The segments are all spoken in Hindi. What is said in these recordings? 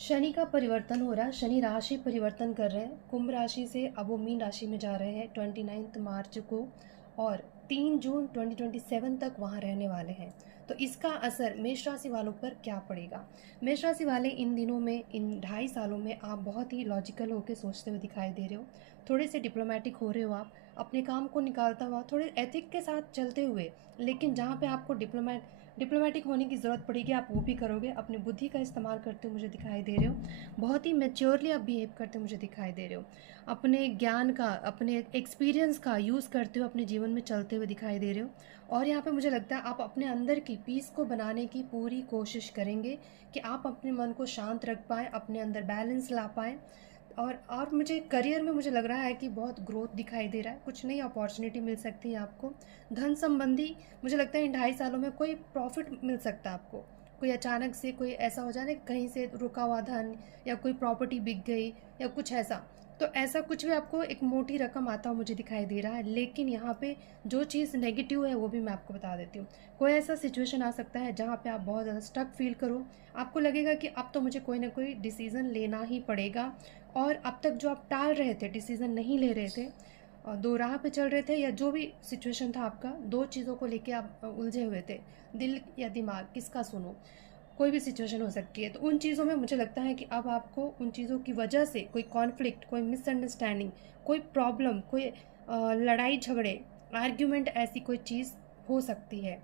शनि का परिवर्तन हो रहा है। शनि राशि परिवर्तन कर रहे हैं। कुंभ राशि से अब वो मीन राशि में जा रहे हैं 29 मार्च को, और 3 जून 2027 तक वहाँ रहने वाले हैं। तो इसका असर मेष राशि वालों पर क्या पड़ेगा? मेष राशि वाले इन दिनों में, इन 2.5 सालों में आप बहुत ही लॉजिकल होकर सोचते हुए दिखाई दे रहे हो। थोड़े से डिप्लोमेटिक हो रहे हो आप, अपने काम को निकालता हुआ, थोड़े एथिक के साथ चलते हुए। लेकिन जहाँ पे आपको डिप्लोमेटिक होने की ज़रूरत पड़ेगी आप वो भी करोगे। अपनी बुद्धि का इस्तेमाल करते हुए मुझे दिखाई दे रहे हो। बहुत ही मैच्योरली आप बिहेव करते हुए मुझे दिखाई दे रहे हो। अपने ज्ञान का, अपने एक्सपीरियंस का यूज़ करते हुए अपने जीवन में चलते हुए दिखाई दे रहे हो। और यहाँ पे मुझे लगता है आप अपने अंदर की पीस को बनाने की पूरी कोशिश करेंगे कि आप अपने मन को शांत रख पाएँ, अपने अंदर बैलेंस ला पाएँ। और मुझे करियर में मुझे लग रहा है कि बहुत ग्रोथ दिखाई दे रहा है। कुछ नई अपॉर्चुनिटी मिल सकती है आपको। धन संबंधी मुझे लगता है इन 2.5 सालों में कोई प्रॉफिट मिल सकता है आपको। कोई अचानक से कोई ऐसा हो जाए ना, कहीं से रुका हुआ धन, या कोई प्रॉपर्टी बिक गई, या कुछ ऐसा। तो ऐसा कुछ भी आपको एक मोटी रकम आता हुआ मुझे दिखाई दे रहा है। लेकिन यहाँ पे जो चीज़ नेगेटिव है वो भी मैं आपको बता देती हूँ। कोई ऐसा सिचुएशन आ सकता है जहाँ पे आप बहुत ज़्यादा स्टक फील करो। आपको लगेगा कि अब तो मुझे कोई ना कोई डिसीज़न लेना ही पड़ेगा। और अब तक जो आप टाल रहे थे, डिसीज़न नहीं ले रहे थे, दो राह पे चल रहे थे, या जो भी सिचुएशन था आपका, दो चीज़ों को लेके आप उलझे हुए थे, दिल या दिमाग किसका सुनो, कोई भी सिचुएशन हो सकती है। तो उन चीज़ों में मुझे लगता है कि अब आपको उन चीज़ों की वजह से कोई कॉन्फ्लिक्ट, कोई मिसअंडरस्टैंडिंग, कोई प्रॉब्लम, कोई लड़ाई झगड़े, आर्ग्यूमेंट, ऐसी कोई चीज़ हो सकती है।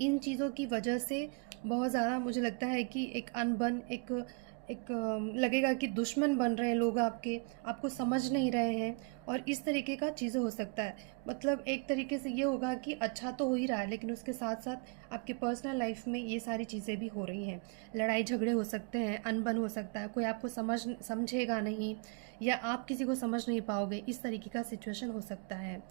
इन चीज़ों की वजह से बहुत ज़्यादा मुझे लगता है कि एक अनबन, एक एक लगेगा कि दुश्मन बन रहे हैं लोग आपके, आपको समझ नहीं रहे हैं। और इस तरीके का चीज़ें हो सकता है। मतलब एक तरीके से ये होगा कि अच्छा तो हो ही रहा है, लेकिन उसके साथ साथ आपके पर्सनल लाइफ में ये सारी चीज़ें भी हो रही हैं। लड़ाई झगड़े हो सकते हैं, अनबन हो सकता है, कोई आपको समझेगा नहीं, या आप किसी को समझ नहीं पाओगे, इस तरीके का सिचुएशन हो सकता है।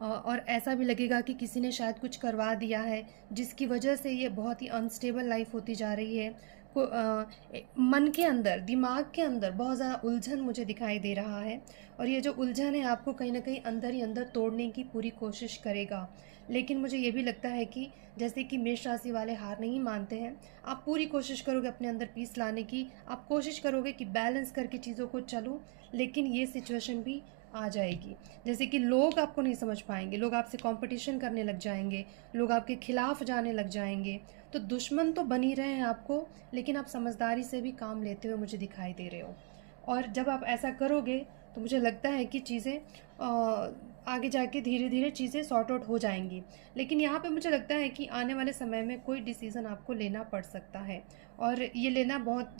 और ऐसा भी लगेगा कि किसी ने शायद कुछ करवा दिया है, जिसकी वजह से ये बहुत ही अनस्टेबल लाइफ होती जा रही है। मन के अंदर, दिमाग के अंदर बहुत ज़्यादा उलझन मुझे दिखाई दे रहा है। और ये जो उलझन है आपको कहीं ना कहीं अंदर ही अंदर तोड़ने की पूरी कोशिश करेगा। लेकिन मुझे ये भी लगता है कि जैसे कि मेष राशि वाले हार नहीं मानते हैं, आप पूरी कोशिश करोगे अपने अंदर पीस लाने की। आप कोशिश करोगे कि बैलेंस करके चीज़ों को चलो। लेकिन ये सिचुएशन भी आ जाएगी, जैसे कि लोग आपको नहीं समझ पाएंगे, लोग आपसे कंपटीशन करने लग जाएंगे, लोग आपके खिलाफ जाने लग जाएंगे। तो दुश्मन तो बन ही रहे हैं आपको, लेकिन आप समझदारी से भी काम लेते हुए मुझे दिखाई दे रहे हो। और जब आप ऐसा करोगे तो मुझे लगता है कि चीज़ें आगे जाके धीरे धीरे चीज़ें सॉर्ट आउट हो जाएंगी। लेकिन यहाँ पे मुझे लगता है कि आने वाले समय में कोई डिसीज़न आपको लेना पड़ सकता है, और ये लेना बहुत